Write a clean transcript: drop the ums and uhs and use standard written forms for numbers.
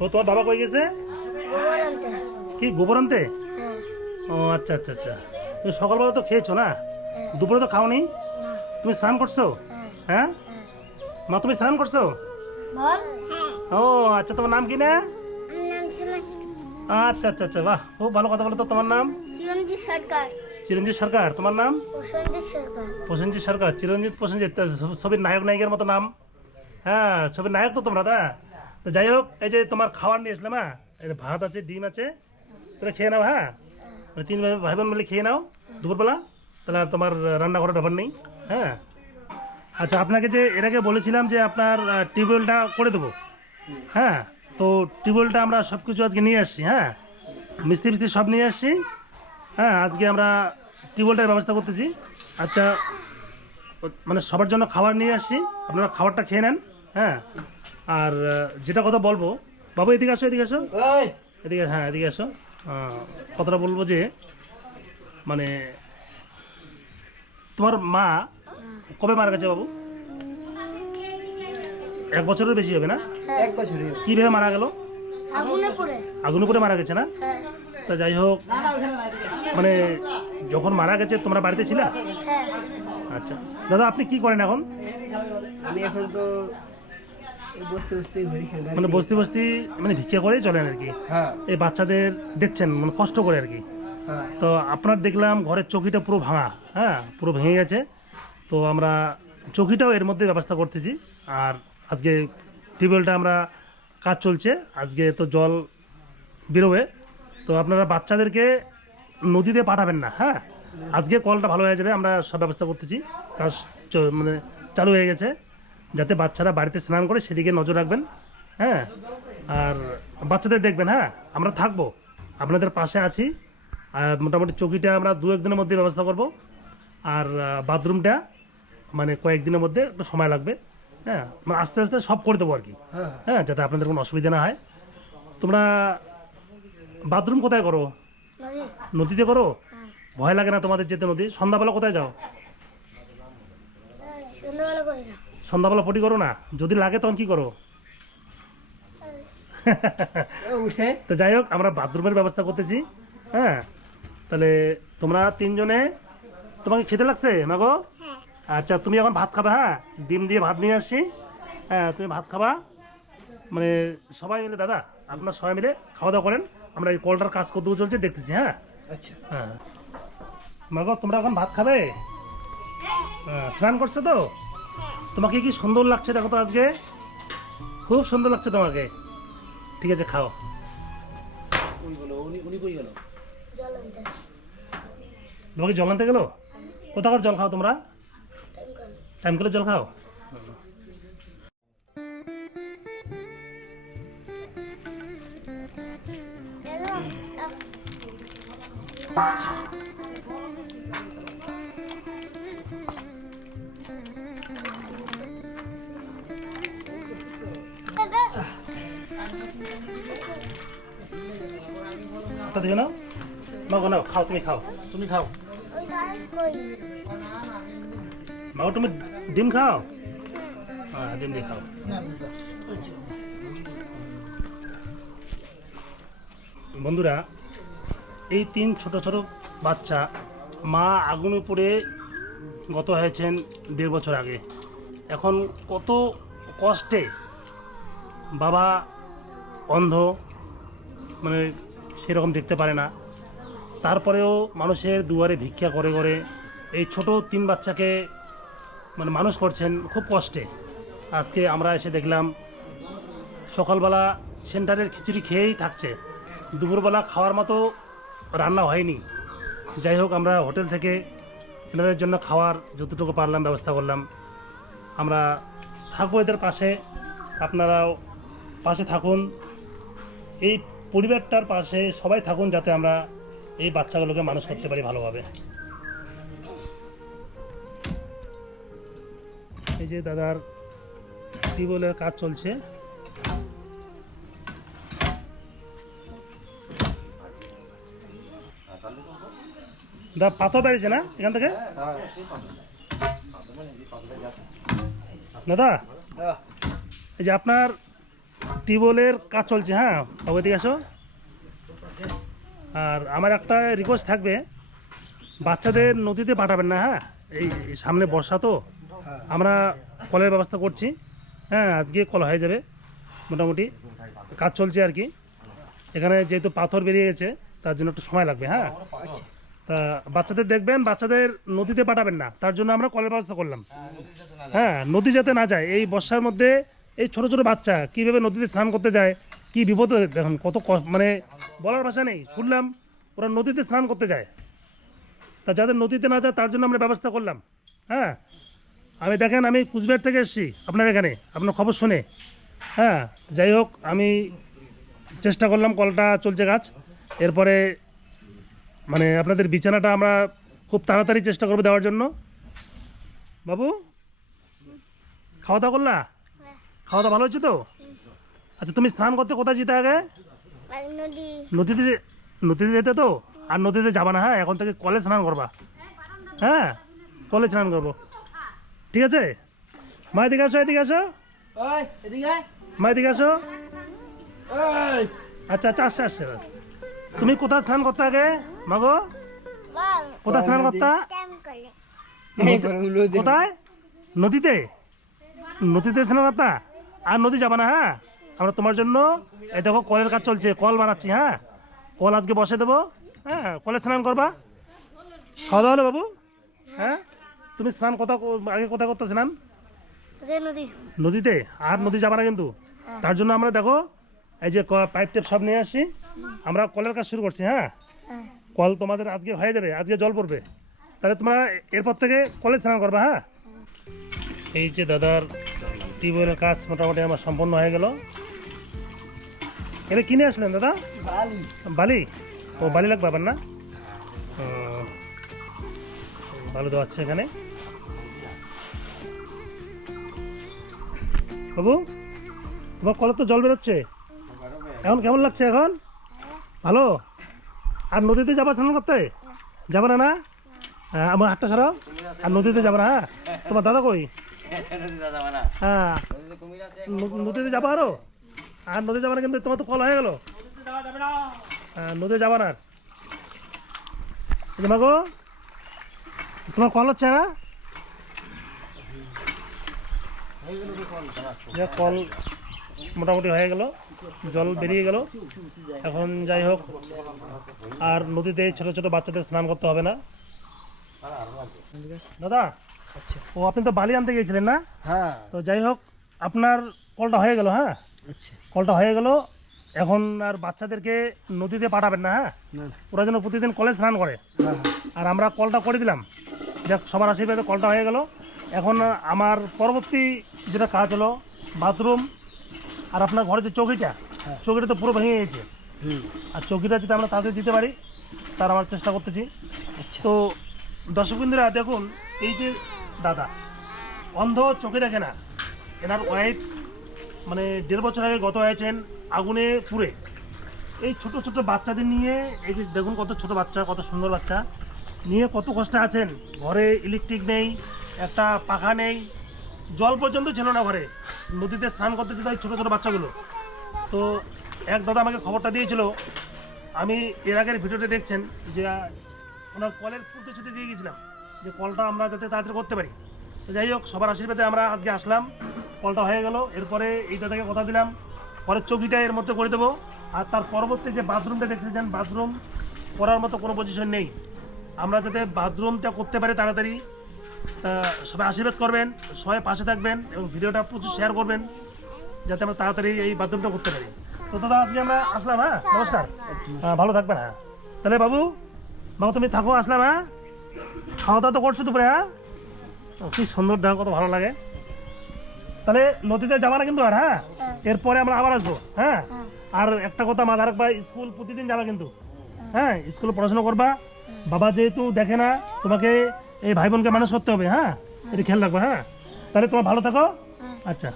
ও তোমার বাবা কই গেছে? গোবর আনতে। কি গোবর আনতে? হ্যাঁ। ও আচ্ছা আচ্ছা আচ্ছা, তুমি সকালবেলা তো খেয়েছো না? হ্যাঁ। দুপুরে তো খাওনি? না। তুমি স্নান করছো? হ্যাঁ। হ্যাঁ হ্যাঁ। মা, তুমি স্নান করছো? বল। হ্যাঁ। ও আচ্ছা, তোমার নাম কি না? আমার নাম সুমাস। আচ্ছা আচ্ছা আচ্ছা, বাহ, খুব ভালো কথা বলো তো। তোমার নাম? চিরঞ্জিত সরকার। চিরঞ্জিত সরকার। তোমার নাম? প্রসেনজিৎ সরকার। প্রসেনজিৎ সরকার। চিরঞ্জিত প্রসেনজিৎ, ছবির নায়ক নায়িকার মতো নাম। হ্যাঁ, ছবির নায়ক তো তোমরা, তা তো যাই হোক, এই যে তোমার খাবার নিয়ে আসলাম। হ্যাঁ, এই যে ভাত আছে, ডিম আছে, তোরা খেয়ে নাও। হ্যাঁ, মানে তিন ভাই বোন মিলে খেয়ে নাও দুপুরবেলা, তাহলে আর তোমার রান্না করার ব্যাপার নেই। হ্যাঁ, আচ্ছা, আপনাকে যে এর আগে বলেছিলাম যে আপনার টিউবওয়েলটা করে দেবো। হ্যাঁ, তো টিউবওয়েলটা আমরা সব কিছু আজকে নিয়ে আসছি। হ্যাঁ, মিস্ত্রি সব নিয়ে আসছি। হ্যাঁ, আজকে আমরা টিউবওয়েলটার ব্যবস্থা করতেছি। আচ্ছা, মানে সবার জন্য খাবার নিয়ে আসছি, আপনারা খাবারটা খেয়ে নেন। হ্যাঁ, আর যেটা কথা বলবো, বাবু এদিকে আসো, এদিকে আসো, এদিকে, হ্যাঁ এদিকে আসো। কথাটা বলবো যে, মানে তোমার মা কবে মারা গেছে বাবু? 1 বছরের বেশি হবে না? 1 বছর। কীভাবে মারা গেল? আগুনে পড়ে। আগুনে পড়ে মারা গেছে না? হ্যাঁ। তা যাই হোক, মানে যখন মারা গেছে তোমরা বাড়িতে ছিলা? হ্যাঁ। আচ্ছা দাদা, আপনি কি করেন এখন? আমি এখন তো এই বসতে বসতেই ঘুরি। মানে বস্তি বস্তি মানে ভিক্ষা করেই চলেন আর কি। হ্যাঁ এই বাচ্চাদের দেখছেন মানে কষ্ট করে আর কি। হ্যাঁ। তো আপনার দেখলাম ঘরের চৌকিটা পুরো ভাঙা। হ্যাঁ, পুরো ভেঙে গেছে। তো আমরা চৌকিটাও এর মধ্যে ব্যবস্থা করতেছি। আর আজকে টিউবওয়েলটা আমরা কাজ চলছে, আজকে তো জল বেরোবে। তো আপনারা বাচ্চাদেরকে নদীতে পাঠাবেন না। হ্যাঁ, আজকে কলটা ভালো হয়ে যাবে, আমরা সব ব্যবস্থা করতেছি। কাজ মানে চালু হয়ে গেছে, যাতে বাচ্চারা বাড়িতে স্নান করে সেদিকে নজর রাখবেন। হ্যাঁ, আর বাচ্চাদের দেখবেন। হ্যাঁ, আমরা থাকবো, আপনাদের পাশে আছি। আর মোটামুটি চৌকিটা আমরা 2-1 দিনের মধ্যে ব্যবস্থা করব। আর বাথরুমটা মানে কয়েকদিনের মধ্যে একটু সময় লাগবে। হ্যাঁ, মানে আস্তে আস্তে সব করে দেবো আর কি। হ্যাঁ। হ্যাঁ, যাতে আপনাদের কোনো অসুবিধা না হয়। তোমরা বাথরুম কোথায় করো? নদী। নদীতে করো? হ্যাঁ। ভয় লাগে না তোমাদের যেতে নদী? সন্ধ্যাবেলা কোথায় যাও? সন্ধ্যাবেলা করি না। সন্ধ্যাবেলা পটি করো না? যদি লাগে তখন কি করো? উঠে তো যাই হোক, আমরা বাথরুমের ব্যবস্থা করতেছি। হ্যাঁ, তাহলে তোমরা 3 জনে, তোমাকে খেতে লাগছে মাগো? হ্যাঁ। আচ্ছা, তুমি এখন ভাত খাবে। হ্যাঁ, ডিম দিয়ে ভাত নিয়ে আসছি। হ্যাঁ, তুমি ভাত খাবা, মানে সবাই মিলে। দাদা, আপনার সবাই মিলে খাওয়া দাওয়া করেন, আমরা এই কলটার কাজ করতে চলছে, দেখতেছি। হ্যাঁ আচ্ছা। হ্যাঁ, মাগো তোমরা এখন ভাত খাবে? হ্যাঁ, স্নান করছো তো? তোমাকে কি সুন্দর লাগছে দেখো তো, আজকে খুব সুন্দর লাগছে তোমাকে। ঠিক আছে, খাও। জল আনতে। তোমাকে জল আনতে গেলো? কোথাকার জল খাও তোমরা? Time call. টাইম করে জল খাও? তা দেখো নাও, মাগো নাও, খাও, তুমি খাও, তুমি খাও। কই? মাগো তুমি ডিম খাও। হ্যাঁ, ডিম দিয়ে খাও। বন্ধুরা, এই 3 ছোট ছোট বাচ্চা, মা আগুনে পুড়ে গত হয়েছেন 1.5 বছর আগে। এখন কত কষ্টে, বাবা অন্ধ, মানে সেরকম দেখতে পারে না, তারপরেও মানুষের দুয়ারে ভিক্ষা করে করে এই ছোট 3 বাচ্চাকে মানে মানুষ করছেন খুব কষ্টে। আজকে আমরা এসে দেখলাম সকালবেলা সেন্টারের খিচুড়ি খেয়েই থাকছে, দুপুরবেলা খাওয়ার মতো রান্না হয়নি। যাই হোক, আমরা হোটেল থেকে এনাদের জন্য খাওয়ার যতটুকু পারলাম ব্যবস্থা করলাম। আমরা থাকবো এদের পাশে, আপনারাও পাশে থাকুন, এই পরিবারটার পাশে সবাই থাকুন, যাতে আমরা এই বাচ্চাগুলোকে মানুষ করতে পারি ভালোভাবে। এই যে দাদার টিউবওয়েলের কাজ চলছে। দা পাথর বেরিয়েছে না এখান থেকে? দাদা, এই যে আপনার টিউবওয়েলের কাজ চলছে। হ্যাঁ বাবু এদিকে আসো। আর আমার একটা রিকোয়েস্ট থাকবে, বাচ্চাদের নদীতে পাঠাবেন না। হ্যাঁ এই সামনে বর্ষা তো, আমরা কলের ব্যবস্থা করছি। হ্যাঁ আজকে কল হয়ে যাবে, মোটামুটি কাজ চলছে আর কি। এখানে যেহেতু পাথর বেরিয়ে গেছে তার জন্য একটু সময় লাগবে। হ্যাঁ তা বাচ্চাদের দেখবেন, বাচ্চাদের নদীতে পাঠাবেন না, তার জন্য আমরা কলের ব্যবস্থা করলাম। হ্যাঁ নদী যাতে না যায় এই বর্ষার মধ্যে। এই ছোট ছোট বাচ্চা কীভাবে নদীতে স্নান করতে যায়, কি বিপদ দেখুন, কত মানে বলার ভাষা নেই। শুনলাম ওরা নদীতে স্নান করতে যায়, তা যাদের নদীতে না যায় তার জন্য আমরা ব্যবস্থা করলাম। হ্যাঁ আমি দেখেন, আমি কুচবিহার থেকে এসেছি আপনার এখানে, আপনার খবর শুনে। হ্যাঁ যাই হোক, আমি চেষ্টা করলাম, কলটা চলছে কাজ। এরপরে মানে আপনাদের বিছানাটা আমরা খুব তাড়াতাড়ি চেষ্টা করবো দেওয়ার জন্য। বাবু খাওয়া দাওয়া করলা? খাওয়া দাওয়া ভালো হচ্ছে তো? আচ্ছা তুমি স্নান করতে কোথায় যেতে আগে? নদী। নদীতে নদীতে যেতে তো, আর নদীতে যাবা না। হ্যাঁ এখন থেকে কলে স্নান করবা। হ্যাঁ কলে স্নান করবো, ঠিক আছে? মা এদিকে আসো, এদিকে আসো, ওই এদিকে আয়। মা এদিকে আসো। ওই আচ্ছা আচ্ছা আসছে আসছে। তুমি কোথায় স্নান করতে আগে মাগো? বল। কোথায় স্নান করতা? টাইম করে। এই করে নদী। কোথায়? নদীতে? নদীতে স্নান করতা? আর নদী যাবা না। হ্যাঁ আমরা তোমার জন্য এই দেখো কলের কাজ চলছে, কল বানাচ্ছি। হ্যাঁ কল আজকে বসে দেবো। হ্যাঁ কলে স্নান করবা। খাওয়া দাওয়া হলো বাবু? হ্যাঁ তুমি স্নান আগে কোথায় করতে স্নান? নদী। নদীতে। আর নদী যাবা না কিন্তু। তার জন্য আমরা দেখো এই যে পাইপ টেপ সব নিয়ে আসছি, আমরা কলের কাজ শুরু করছি। হ্যাঁ কল তোমাদের আজকে হয়ে যাবে, আজকে জল পড়বে, তাহলে তোমরা এরপর থেকে কলে স্নান করবা। হ্যাঁ এই যে দাদার টিউবওয়েলের কাজ মোটামুটি আমার সম্পন্ন হয়ে গেল। এটা কিনে আসলেন দাদা? বালি। বালি? ও বালি লাগবে আবার না? ও, ভালো দেওয়াচ্ছে এখানে। বাবু তোমার কলের তো জল বেরোচ্ছে, এখন কেমন লাগছে এখন? ভালো? আর নদীতে যাবা স্নান করতে? যাবে না? না হ্যাঁ আমার হাতটা ছাড়াও। আর নদীতে যাবে না? হ্যাঁ তোমার দাদা কই? হ্যাঁ নদীতে যাবো আরো? আর নদী যাবা না কিন্তু, তোমার তো কল হয়ে গেল। হ্যাঁ নদী যাবা না। মাগো তোমার কল হচ্ছে না? কল মোটামুটি হয়ে গেল, জল বেরিয়ে গেল। এখন যাই হোক, আর নদীতে ছোট ছোট বাচ্চাদের স্নান করতে হবে না। দাদা ও আপনি তো বালি আনতে গিয়েছিলেন না? হ্যাঁ তো যাই হোক আপনার কলটা হয়ে গেল। হ্যাঁ আচ্ছা। কলটা হয়ে গেল, এখন আর বাচ্চাদেরকে নদীতে পাঠাবেন না। হ্যাঁ না ওরা যেন প্রতিদিন কলে স্নান করে। হ্যাঁ আর আমরা কলটা করে দিলাম, দেখ সবার আশীর্বাদে কলটা হয়ে গেল। এখন আমার পরবর্তী যেটা কাজ হলো বাথরুম, আর আপনার ঘরে যে চৌকিটা, চৌকিটা তো পুরো ভেঙে গেছে। হুম আর চৌকিটা যদি আমরা তাড়াতাড়ি দিতে পারি তার আমার চেষ্টা করতেছি। আচ্ছা। তো দর্শকবৃন্দরা দেখুন, এই যে দাদা অন্ধ, চোখে দেখে না, এনার ওয়াইফ মানে 1.5 বছর আগে গত হয়েছেন আগুনে পুড়ে। এই ছোট ছোট বাচ্চাদের নিয়ে, এই যে দেখুন কত ছোট বাচ্চা, কত সুন্দর বাচ্চা নিয়ে কত কষ্টে আছেন। ঘরে ইলেকট্রিক নেই, একটা পাখা নেই, জল পর্যন্ত ছিল না ঘরে। নদীতে স্নান করতে যেত এই ছোটো ছোটো বাচ্চাগুলো। তো এক দাদা আমাকে খবরটা দিয়েছিল, আমি এর আগের ভিডিওতে দেখছেন যে ওনার কলের প্রতিশ্রুতি দিয়ে গেছিলাম যে কলটা আমরা যাতে তাড়াতাড়ি করতে পারি। তো যাই হোক সবার আশীর্বাদে আমরা আজকে আসলাম, কলটা হয়ে গেল। এরপরে এই দাদাকে কথা দিলাম পরের চৌকিটা এর মধ্যে করে দেবো। আর তার পরবর্তী যে বাথরুমটা দেখতে চান, বাথরুম করার মতো কোনো পজিশন নেই। আমরা যাতে বাথরুমটা করতে পারি তাড়াতাড়ি, তা সবাই আশীর্বাদ করবেন, সবাই পাশে থাকবেন এবং ভিডিওটা প্রচুর শেয়ার করবেন যাতে আমরা তাড়াতাড়ি এই বাথরুমটা করতে পারি। তো দাদা আজকে আমরা আসলাম। হ্যাঁ নমস্কার। হ্যাঁ ভালো থাকবেন। হ্যাঁ তাহলে বাবু তুমি থাকো, আসলাম। হ্যাঁ খাওয়া দাওয়া তো করছো দুপুরে? হ্যাঁ কি সুন্দর দেখ, কত ভালো লাগে। তাহলে নদীতে যাবা না কিন্তু আর। হ্যাঁ এরপরে আমরা আবার আসবো। হ্যাঁ আর একটা কথা মাথা রাখবা, স্কুল প্রতিদিন যাবা কিন্তু। হ্যাঁ স্কুলে পড়াশোনা করবা, বাবা যেহেতু দেখে না, তোমাকে এই ভাই বোনকে মানুষ করতে হবে। হ্যাঁ এটা খেয়াল রাখবা। হ্যাঁ তাহলে তোমার ভালো থাকো। আচ্ছা।